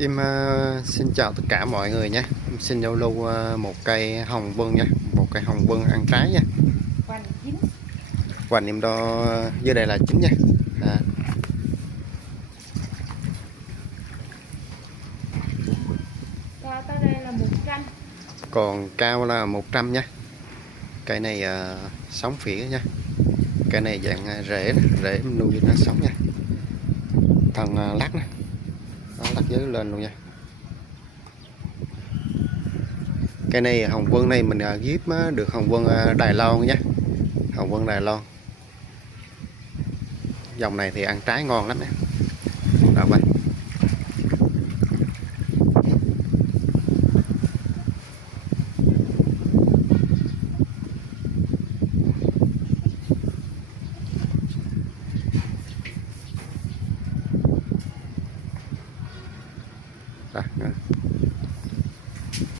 Em xin chào tất cả mọi người nha. Em xin giao lưu một cây hồng vân nha, một cây hồng vân ăn trái nha. Hoành chín. Hoành em đo dưới đây là 9 nha. À, Cho tới đây là 100. còn cao là 100 nha. Cây này sống phỉ nha. Cây này dạng rễ, rễ em nuôi nó sống nha. Thân lắc nè, nó lắc dưới lên luôn nha. Cây này hồng vân này mình ghép được hồng vân Đài Loan nha. Hồng vân Đài Loan. Dòng này thì ăn trái ngon lắm nè. Đó vậy. Đó.